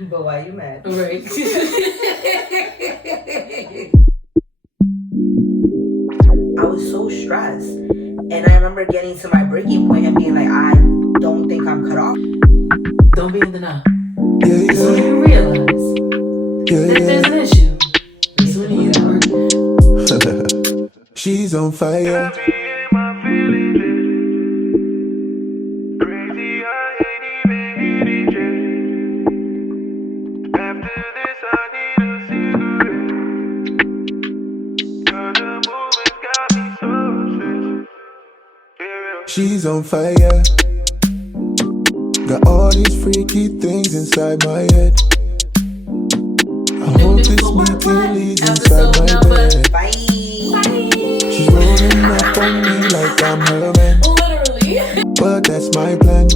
But why you mad? Right. I was so stressed. And I remember getting to my breaking point and being like, I don't think I'm cut off. Don't be in denial. The sooner you realize that there's an issue, the sooner you work. She's on fire. She's on fire. Got all these freaky things inside my head. I hope this meeting leads inside my bed. Bye. She's rolling up on me like I'm her man. Literally. But that's my plan,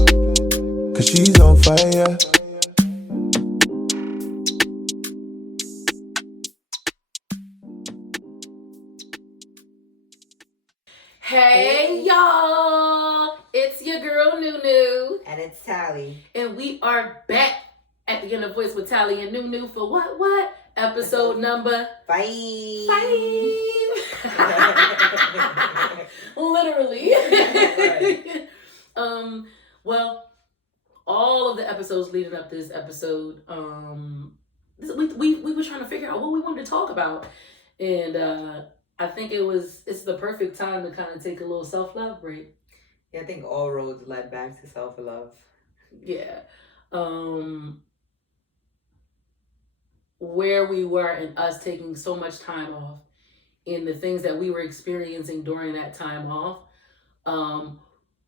cause she's on fire. Hey y'all, it's your girl Nunu. And it's Tally. And we are back at the Inner Voice with Tally and Nunu for what? Episode number 5. Literally. Right. Well, all of the episodes leading up to this episode, we were trying to figure out what we wanted to talk about. And I think it's the perfect time to kind of take a little self-love break. Yeah, I think all roads led back to self-love. Yeah. Where we were and us taking so much time off and the things that we were experiencing during that time off,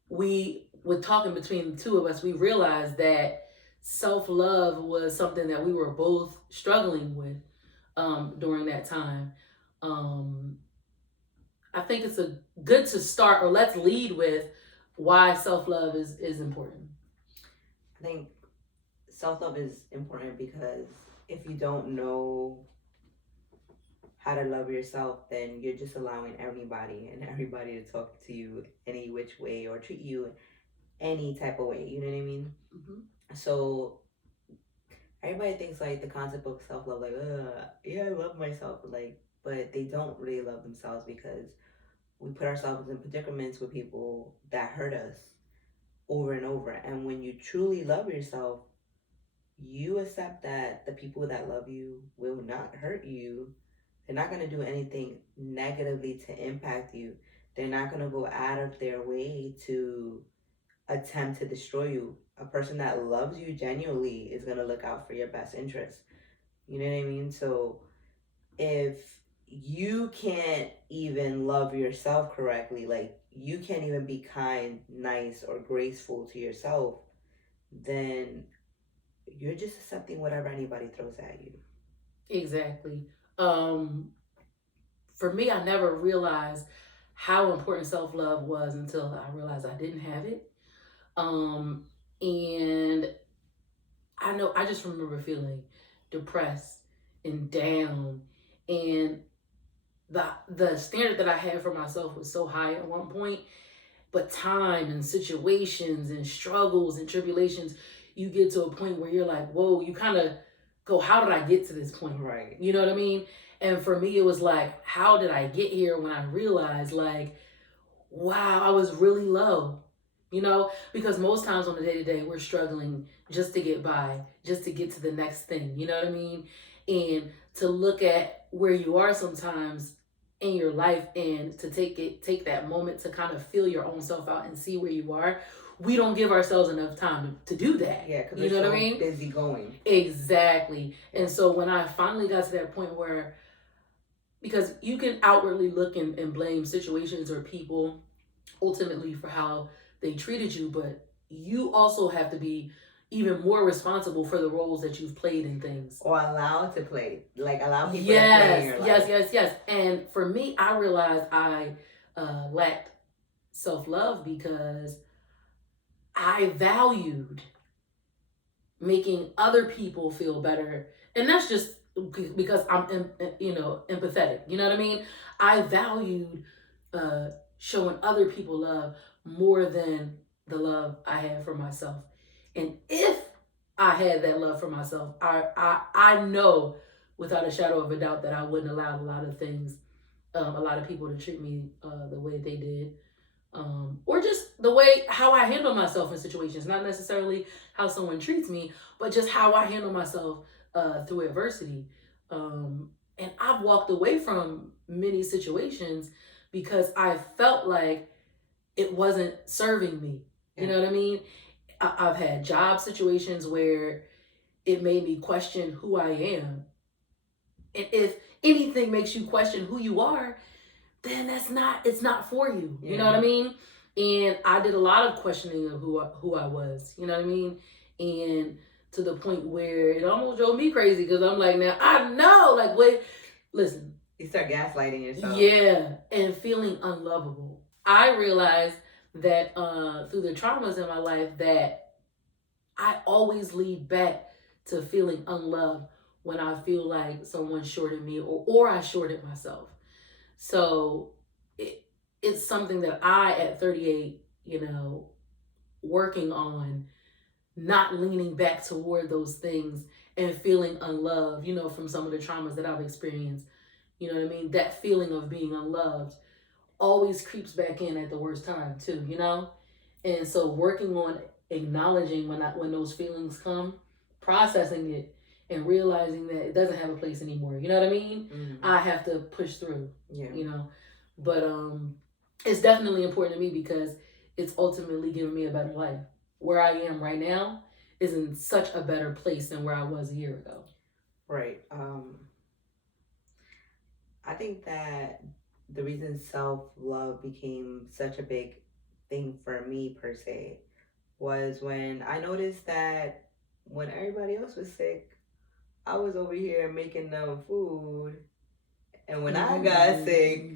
we were talking between the two of us, we realized that self-love was something that we were both struggling with during that time. I think it's a good to start, or let's lead with why self-love is important. I think self-love is important because if you don't know how to love yourself, then you're just allowing everybody to talk to you any which way or treat you any type of way. You know what I mean? Mm-hmm. So everybody thinks like the concept of self-love, like, yeah, I love myself, but they don't really love themselves because we put ourselves in predicaments with people that hurt us over and over. And when you truly love yourself, you accept that the people that love you will not hurt you. They're not going to do anything negatively to impact you. They're not going to go out of their way to attempt to destroy you. A person that loves you genuinely is going to look out for your best interest. You know what I mean? So if you can't even love yourself correctly, like you can't even be kind, nice, or graceful to yourself, then you're just accepting whatever anybody throws at you. Exactly. For me, I never realized how important self-love was until I realized I didn't have it. And I just remember feeling depressed and down, and the standard that I had for myself was so high at one point, but time and situations and struggles and tribulations, you get to a point where you're like, whoa, you kind of go, how did I get to this point? Right. You know what I mean? And for me, it was like, how did I get here, when I realized like, wow, I was really low, you know, because most times on the day-to-day, we're struggling just to get by, just to get to the next thing, you know what I mean? And to look at where you are sometimes in your life and to take that moment to kind of feel your own self out and see where you are. We don't give ourselves enough time to do that. Yeah, because you know so what I mean? Busy going. Exactly. And so when I finally got to that point where, because you can outwardly look and blame situations or people ultimately for how they treated you, but you also have to be even more responsible for the roles that you've played in things. Or allowed to play. Like allow people to play in your life. Yes. And for me, I realized I lacked self-love because I valued making other people feel better. And that's just because I'm, empathetic. You know what I mean? I valued showing other people love more than the love I had for myself. And if I had that love for myself. I know without a shadow of a doubt that I wouldn't allow a lot of things, a lot of people to treat me the way they did, or just the way how I handle myself in situations. Not necessarily how someone treats me, but just how I handle myself through adversity. And I've walked away from many situations because I felt like it wasn't serving me. You know what I mean? I've had job situations where it made me question who I am. And if anything makes you question who you are, then it's not for you. You know what I mean? And I did a lot of questioning of who I was. You know what I mean? And to the point where it almost drove me crazy because I'm like, now I know, like, wait, listen. You start gaslighting yourself. Yeah, and feeling unlovable. I realized that through the traumas in my life that I always lead back to feeling unloved when I feel like someone shorted me or I shorted myself. So it's something that I, at 38, working on not leaning back toward those things and feeling unloved, from some of the traumas that I've experienced. You know what I mean? That feeling of being unloved always creeps back in at the worst time too, And so working on acknowledging when those feelings come, processing it, and realizing that it doesn't have a place anymore. You know what I mean? Mm-hmm. I have to push through. Yeah. But it's definitely important to me because it's ultimately giving me a better life. Where I am right now is in such a better place than where I was a year ago. Right. I think that the reason self-love became such a big thing for me per se was when I noticed that when everybody else was sick, I was over here making them food, and when I got sick,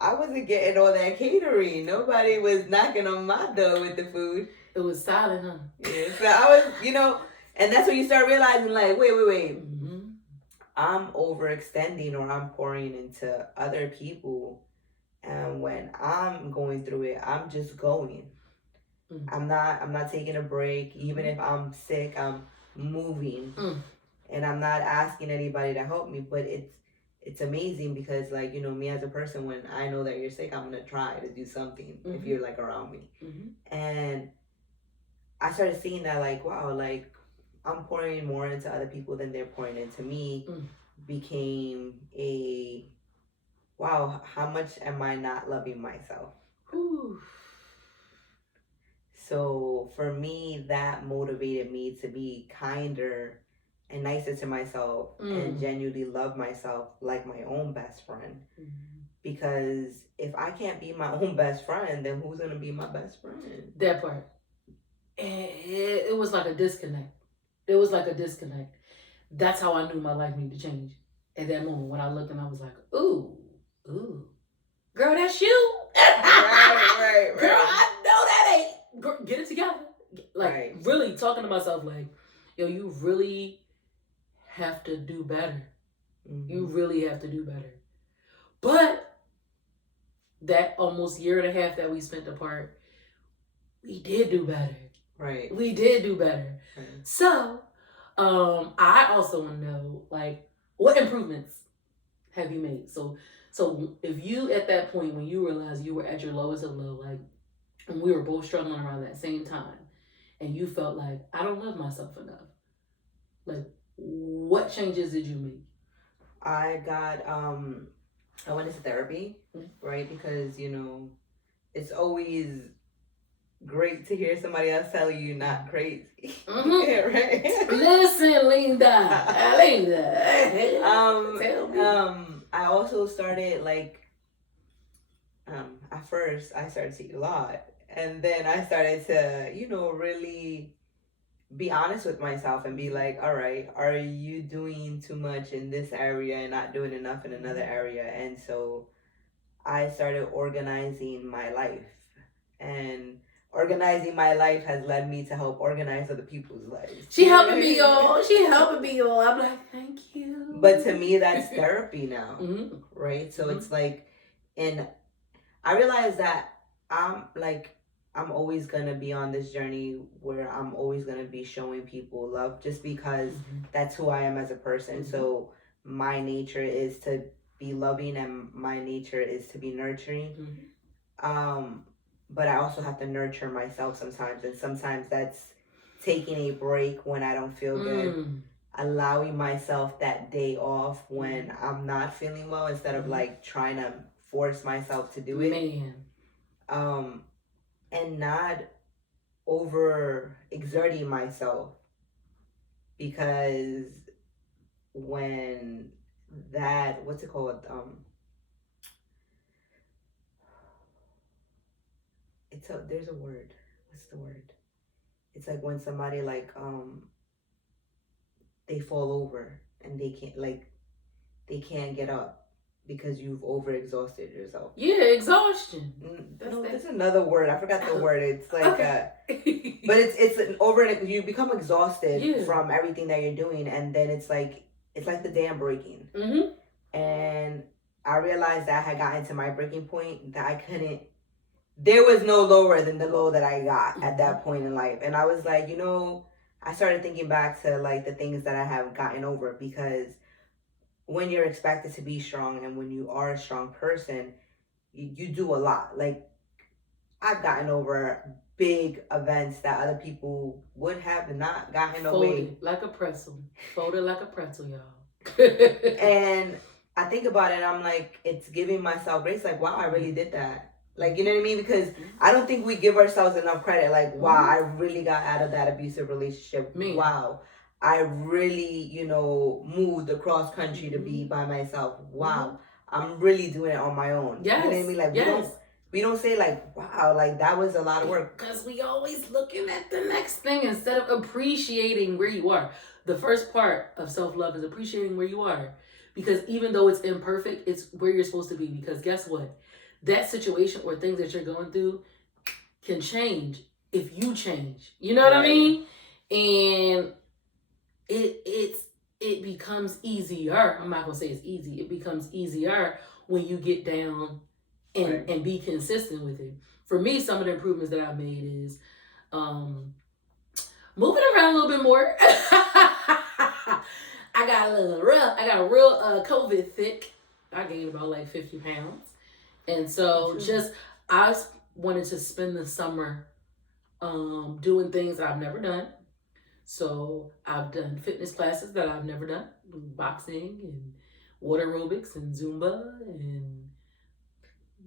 I wasn't getting all that catering. Nobody was knocking on my door with the food. It was silent, huh? Yeah, so I was, and that's when you start realizing, like, wait. Mm-hmm. I'm overextending or I'm pouring into other people, and when I'm going through it, I'm just going. Mm-hmm. I'm not taking a break. Even if I'm sick, I'm moving, and I'm not asking anybody to help me. But it's amazing because, like, me as a person, when I know that you're sick, I'm gonna try to do something if you're like around me. And I started seeing that, like, wow, like, I'm pouring more into other people than they're pouring into me. Became a, wow, how much am I not loving myself? Whew. So for me, that motivated me to be kinder and nicer to myself and genuinely love myself like my own best friend. Because if I can't be my own best friend, then who's gonna be my best friend? That part. It was like a disconnect. That's how I knew my life needed to change. At that moment when I looked and I was like, ooh, girl, that's you. Right. Girl, I know that ain't. Girl, get it together. Like, really talking to myself like, yo, you really have to do better. You really have to do better. But that almost year and a half that we spent apart, we did do better. Right. We did do better. Right. So, I also want to know, like, what improvements have you made? So if you, at that point, when you realized you were at your lowest of low, like, and we were both struggling around that same time, and you felt like, I don't love myself enough, like, what changes did you make? I went into therapy, right? Because, it's always great to hear somebody else tell you you're not crazy. Yeah, right? Listen, Linda. Tell me. I also started, like, at first I started to eat a lot. And then I started to, really be honest with myself and be like, all right, are you doing too much in this area and not doing enough in another area? And so I started organizing my life, and organizing my life has led me to help organize other people's lives. She helping me, y'all. I'm like, thank you. But to me, that's therapy now, right? So it's like, and I realized that I'm like, I'm always gonna be on this journey where I'm always gonna be showing people love, just because that's who I am as a person. So my nature is to be loving, and my nature is to be nurturing. But I also have to nurture myself sometimes, and sometimes that's taking a break when I don't feel good, allowing myself that day off when I'm not feeling well, instead of like trying to force myself to do it. And not over exerting myself, because when that, what's it called, there's a word, what's the word, it's like when somebody like they fall over and they can't get up because you've overexhausted yourself. Yeah, exhaustion. No, there's another word. I forgot the word. It's like, but it's an over. You become exhausted from everything that you're doing, and then it's like the dam breaking. And I realized that I had gotten to my breaking point, that I couldn't. There was no lower than the low that I got at that point in life, and I was like, I started thinking back to like the things that I have gotten over, because when you're expected to be strong and when you are a strong person, you do a lot. Like, I've gotten over big events that other people would have not gotten away. Like a pretzel. Folded like a pretzel, y'all. And I think about it and I'm like, it's giving myself grace. Like, wow, I really did that. Like, you know what I mean? Because I don't think we give ourselves enough credit. Like, wow, I really got out of that abusive relationship. Wow. I really, moved across country to be by myself. Wow. I'm really doing it on my own. Yes. You know what I mean? Like, we don't say like, wow, like that was a lot of work. Because we always looking at the next thing instead of appreciating where you are. The first part of self-love is appreciating where you are. Because even though it's imperfect, it's where you're supposed to be. Because guess what? That situation or things that you're going through can change if you change. You know what I mean? And it becomes easier. I'm not gonna say it's easy. It becomes easier when you get down and be consistent with it. For me, some of the improvements that I've made is moving around a little bit more. I got a real COVID thick. I gained about like 50 pounds. And so I wanted to spend the summer doing things that I've never done. So I've done fitness classes that I've never done, boxing and water aerobics and Zumba and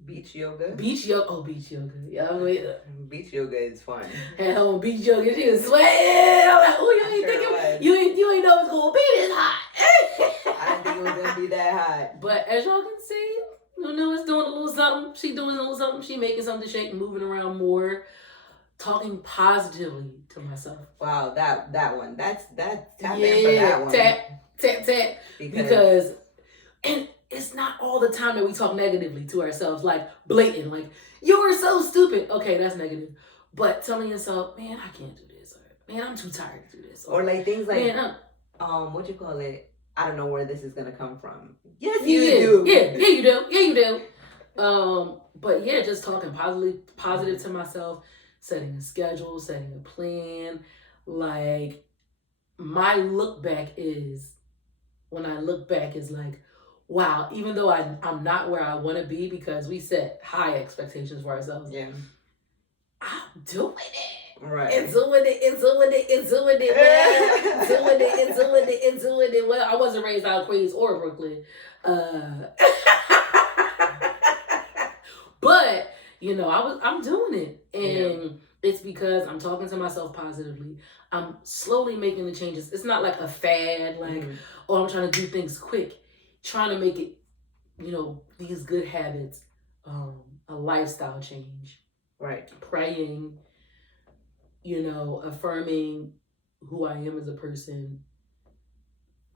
beach yoga. Beach yoga. Yeah, beach yoga is fun. At home, beach yoga, she was sweating. I'm like, oh, you ain't know it's gonna be this hot. I didn't think it was gonna be that hot. But as y'all can see, Luna is doing a little something. She doing a little something. She making something shake, moving around more. Talking positively to myself. Wow, that one. That's tap in for that one. Tap. Because and it's not all the time that we talk negatively to ourselves, like blatant, like you are so stupid. Okay, that's negative. But telling yourself, man, I can't do this, or man, I'm too tired to do this, or like things like what you call it? I don't know where this is gonna come from. Yes, you do. Yeah, you do. But yeah, just talking positive to myself. Setting a schedule, setting a plan. Like, my look back is, when I look back, is like, wow, even though I'm not where I want to be, because we set high expectations for ourselves. Yeah. I'm doing it. Right. And doing it, Well, I wasn't raised out of Queens or Brooklyn. But I'm doing it. And it's because I'm talking to myself positively. I'm slowly making the changes. It's not like a fad, like, I'm trying to do things quick. Trying to make it, these good habits, a lifestyle change. Right. Praying, affirming who I am as a person.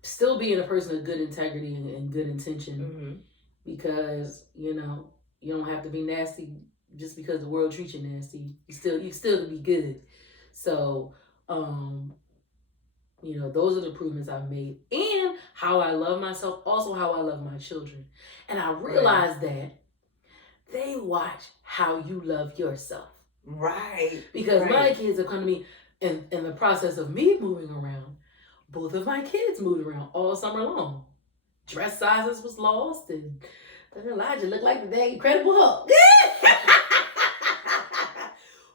Still being a person of good integrity and good intention. Because, you don't have to be nasty just because the world treats you nasty. You still be good. So, those are the improvements I've made. And how I love myself, also how I love my children. And I realized that they watch how you love yourself. Right. Because right. my kids have come to me in the process of me moving around. Both of my kids moved around all summer long. Dress sizes was lost, and Elijah looked like the dang Incredible Hulk.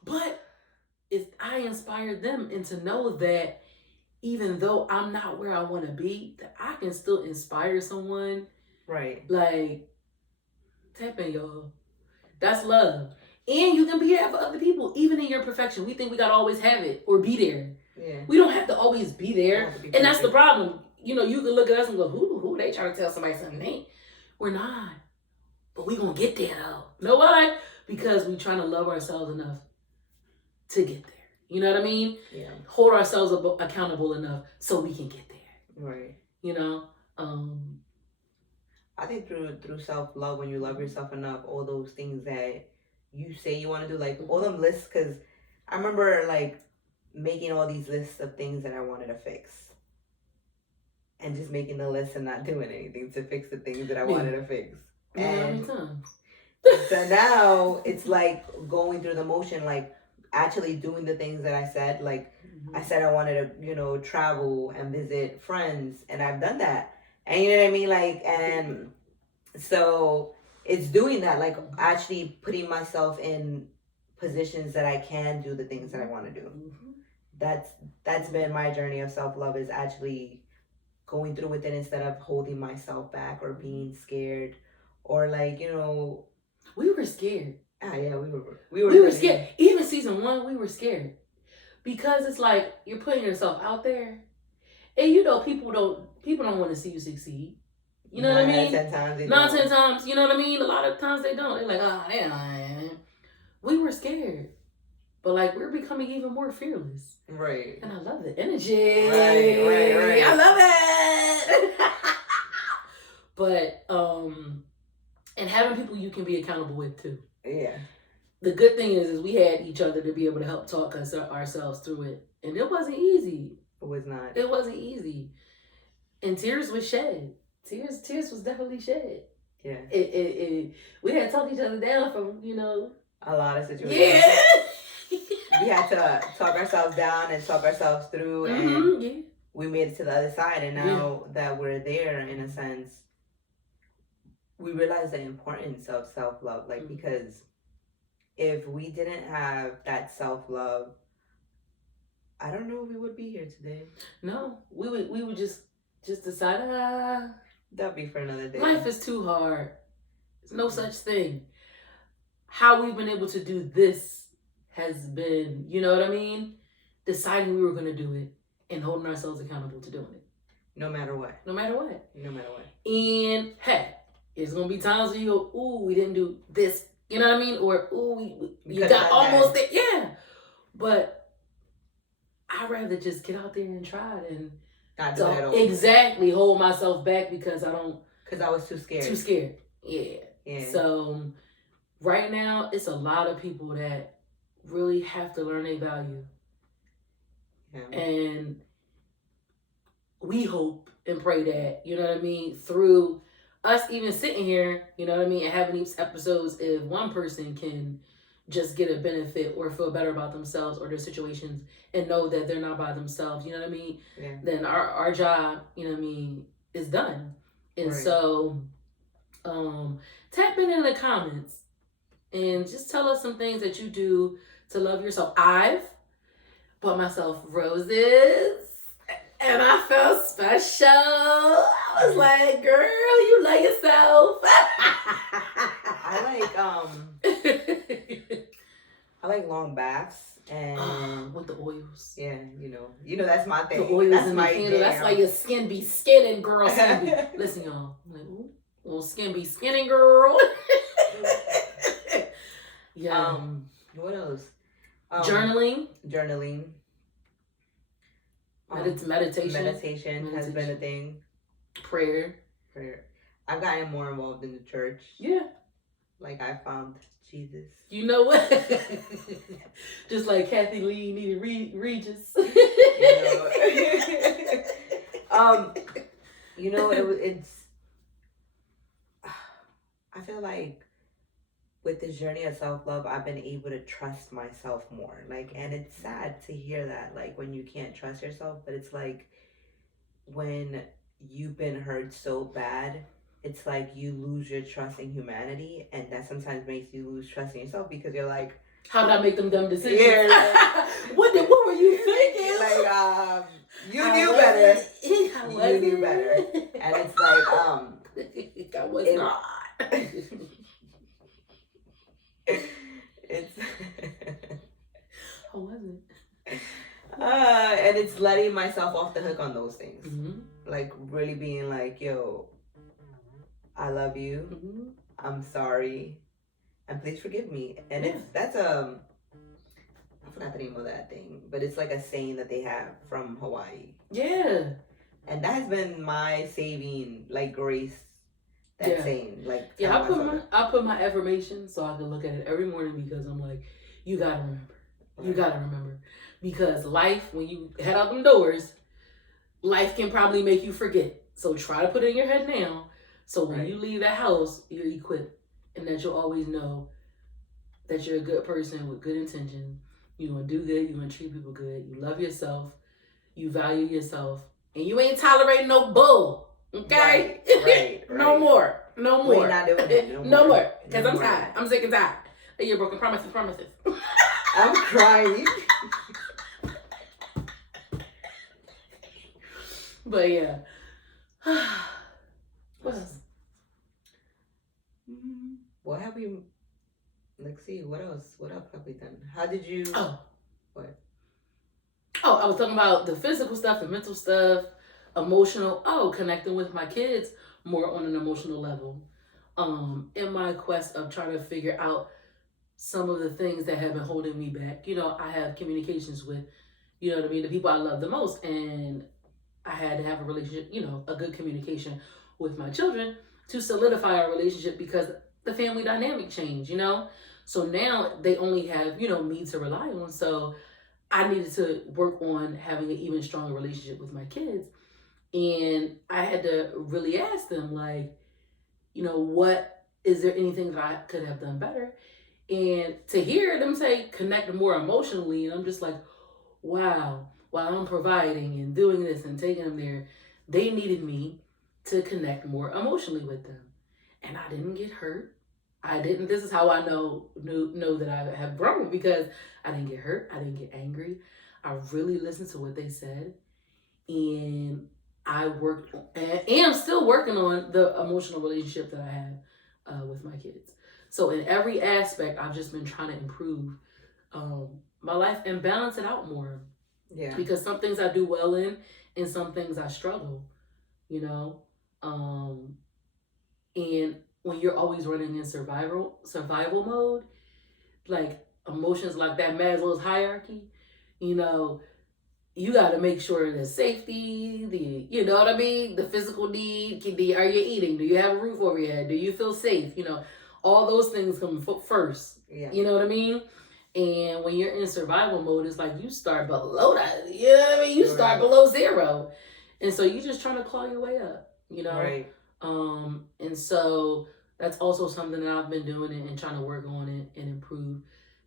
But I inspired them, and to know that even though I'm not where I want to be, that I can still inspire someone. Right. Like, tap in, y'all. That's love. And you can be there for other people, even in your perfection. We think we got to always have it or be there. Yeah. We don't have to always be there. And that's the problem. You know, you can look at us and go, who they trying to tell somebody something ain't? We're not. But we going to get there, though. You know why? Because we trying to love ourselves enough to get there. You know what I mean? Yeah. Hold ourselves accountable enough so we can get there. Right. You know? I think through self-love, when you love yourself enough, all those things that you say you want to do, like all them lists, because I remember like making all these lists of things that I wanted to fix. And just making the list and not doing anything to fix the things that I wanted to fix. And so now it's like going through the motion, like actually doing the things that I said. Like I said I wanted to, you know, travel and visit friends, and I've done that. And you know what I mean? Like, and so it's doing that, like actually putting myself in positions that I can do the things that I want to do. That's been my journey of self-love, is actually going through with it instead of holding myself back or being scared or like, you know. We were scared. Yeah, we were really scared. Even season 1, we were scared. Because it's like you're putting yourself out there. And you know, people don't want to see you succeed. You know what I mean? 9 times, you know what I mean? A lot of times they don't. They're like, oh, yeah. We were scared. But like, we're becoming even more fearless. Right. And I love the energy. Right. I love it. But, and having people you can be accountable with too. Yeah. The good thing is we had each other to be able to help talk us ourselves through it. And it wasn't easy. It was not. It wasn't easy. And tears was shed. Tears was definitely shed. Yeah. We had to talk each other down from, you know, a lot of situations. Yeah. We had to talk ourselves down and talk ourselves through, and we made it to the other side. And now that we're there, in a sense, we realize the importance of self-love. Like, because if we didn't have that self-love, I don't know if we would be here today. No, we would just decide, that'd be for another day. Life is too hard. There's no such thing. How we've been able to do this has been, you know what I mean? Deciding we were going to do it and holding ourselves accountable to doing it. No matter what. No matter what. No matter what. And hey, there's going to be times where you go, ooh, we didn't do this. You know what I mean? Or, ooh, you got almost there. Yeah. But I'd rather just get out there and try it and not do it at all. Exactly. Hold myself back because I was too scared. Too scared. Yeah. So right now, it's a lot of people that really have to learn their value. Yeah. And we hope and pray that, you know what I mean, through us even sitting here, you know what I mean, and having these episodes, if one person can just get a benefit or feel better about themselves or their situations and know that they're not by themselves, you know what I mean, then our job, you know what I mean, is done. And so tap in the comments and just tell us some things that you do to love yourself. I've bought myself roses and I felt special. I was like, girl, you love yourself. I like long baths and with the oils. Yeah, you know that's my thing. The oils that's in my the candle. That's why your skin be skinning, girl. Listen, y'all. I'm like, ooh, little skin be skinning, girl. Yeah. What else? Journaling. Meditation has been a thing. Prayer. I've gotten more involved in the church. Yeah. Like I found Jesus. You know what? Just like Kathy Lee needed Regis. It's. I feel like with this journey of self-love, I've been able to trust myself more. Like, and it's sad to hear that, like, when you can't trust yourself, but it's like when you've been hurt so bad, it's like you lose your trust in humanity, and that sometimes makes you lose trust in yourself because you're like, how did I make them dumb decisions? Yeah, like, what were you thinking? Like, you knew better. You knew better. And it's like, I was not. It's I wasn't. And it's letting myself off the hook on those things. Mm-hmm. Like really being like, yo, I love you. Mm-hmm. I'm sorry. And please forgive me. And that's I forgot the name of that thing, but it's like a saying that they have from Hawaii. Yeah. And that has been my saving, like, grace. That saying, like, yeah, I put my affirmation so I can look at it every morning because I'm like, you gotta remember. Right. You gotta remember. Because life, when you head out them doors, life can probably make you forget. So try to put it in your head now. So when you leave that house, you're equipped. And that you'll always know that you're a good person with good intentions. You're going to do good. You're going to treat people good. You love yourself. You value yourself. And you ain't tolerating no bull. Okay? Right. No more. We're not doing it. No more. Because I'm tired. I'm sick and tired. You're broken promises. I'm crying. But yeah. What else? What have we... Let's see, what else have we done? How did you... What? I was talking about the physical stuff, the mental stuff, emotional. Connecting with my kids more on an emotional level. In my quest of trying to figure out some of the things that have been holding me back. You know, I have communications with, you know what I mean, the people I love the most. And I had to have a relationship, you know, a good communication with my children to solidify our relationship because the family dynamic changed, you know? So now they only have, you know, me to rely on. So I needed to work on having an even stronger relationship with my kids. And I had to really ask them, like, you know, is there anything that I could have done better? And to hear them say connect more emotionally, and I'm just like, wow, while I'm providing and doing this and taking them there, they needed me to connect more emotionally with them. And I didn't get hurt. This is how I know that I have grown, because I didn't get hurt. I didn't get angry. I really listened to what they said. And I worked, and I'm still working on the emotional relationship that I have with my kids. So in every aspect, I've just been trying to improve my life and balance it out more. Yeah. Because some things I do well in, and some things I struggle, you know. And when you're always running in survival mode, like emotions like that Maslow's hierarchy, you know, you got to make sure the safety, you know what I mean? The physical need, are you eating? Do you have a roof over your head? Do you feel safe? You know, all those things come first. Yeah. You know what I mean? And when you're in survival mode, it's like you start below that. You know what I mean? You start below zero. And so you're just trying to claw your way up, you know? Right. And so that's also something that I've been doing and trying to work on and improve,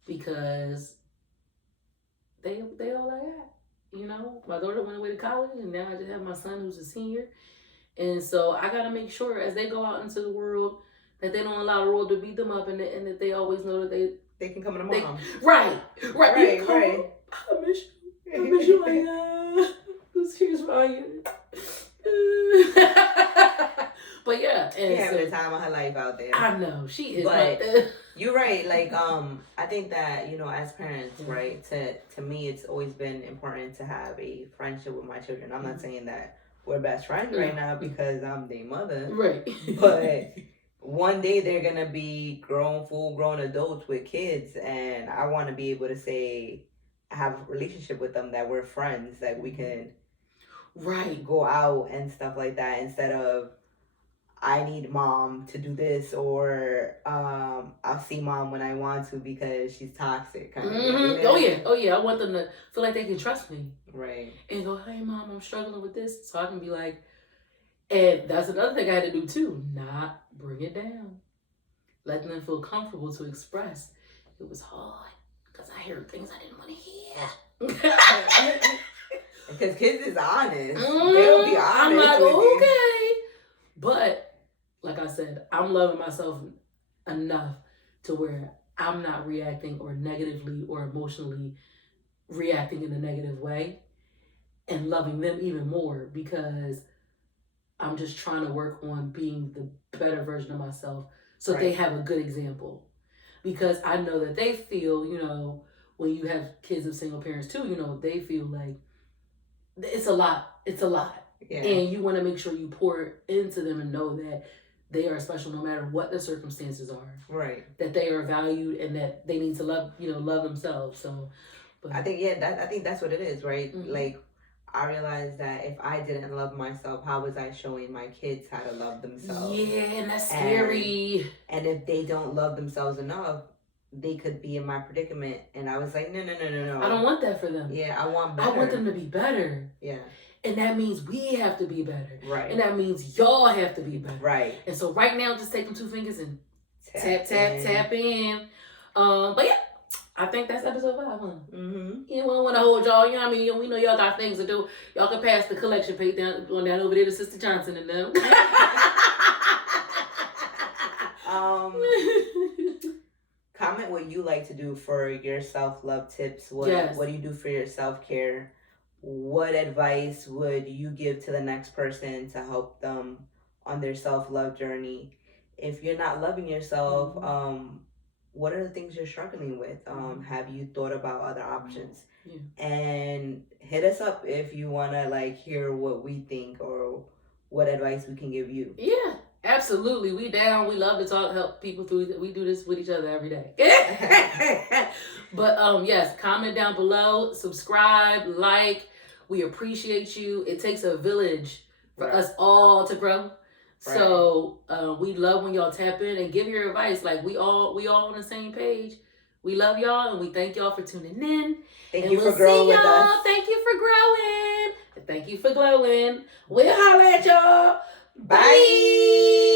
because they all I got. You know, my daughter went away to college, and now I just have my son who's a senior. And so I got to make sure as they go out into the world that they don't allow the world to beat them up, and that they always know that they can come to mom. Right. Right. I miss you. I miss you like here's fire. But yeah, and having the time of her life out there. I know she is. But you're right. Like I think that, you know, as parents, right? To me, it's always been important to have a friendship with my children. I'm not saying that we're best friends right now because I'm their mother, right? But one day they're gonna be full grown adults with kids, and I want to be able to say I have a relationship with them, that we're friends, that we can go out and stuff like that, instead of I need mom to do this, or I'll see mom when I want to because she's toxic. Kind of thing, you know? Oh yeah. I want them to feel like they can trust me, right? And go, hey mom, I'm struggling with this, so I can be like. And that's another thing I had to do too. Not bring it down. letting them feel comfortable to express. It was hard because I heard things I didn't want to hear. Because kids is honest. They'll be honest. I'm like, with you. okay. But like I said, I'm loving myself enough to where I'm not reacting or negatively or emotionally reacting in a negative way, and loving them even more because I'm just trying to work on being the better version of myself so they have a good example. Because I know that they feel, when you have kids of single parents too, they feel like it's a lot. It's a lot. Yeah. And you want to make sure you pour into them and know that they are special no matter what the circumstances are. Right. That they are valued and that they need to love themselves. So, but I think I think that's what it is, right? Mm-hmm. Like, I realized that if I didn't love myself, how was I showing my kids how to love themselves? Yeah, and that's scary. And if they don't love themselves enough, they could be in my predicament. And I was like, no. I don't want that for them. Yeah, I want better. I want them to be better. Yeah. And that means we have to be better. Right. And that means y'all have to be better. Right. And so right now, just take them 2 fingers and tap in. But yeah, I think that's episode 5, huh? Mm-hmm. You don't want to hold y'all. You know what I mean? We know y'all got things to do. Y'all can pass the collection plate down over there to Sister Johnson and them. Comment what you like to do for your self-love tips. What do you do for your self-care? What advice would you give to the next person to help them on their self-love journey? If you're not loving yourself, what are the things you're struggling with? Have you thought about other options? Yeah. And hit us up if you want to hear what we think or what advice we can give you. Yeah, absolutely. We down. We love to help people through. We do this with each other every day. But yes, comment down below, subscribe, like. We appreciate you. It takes a village for us all to grow. Right. So we love when y'all tap in and give your advice. We all on the same page. We love y'all and we thank y'all for tuning in. Thank you for growing with us. Thank you for growing. Thank you for glowing. We'll holler at y'all. Bye.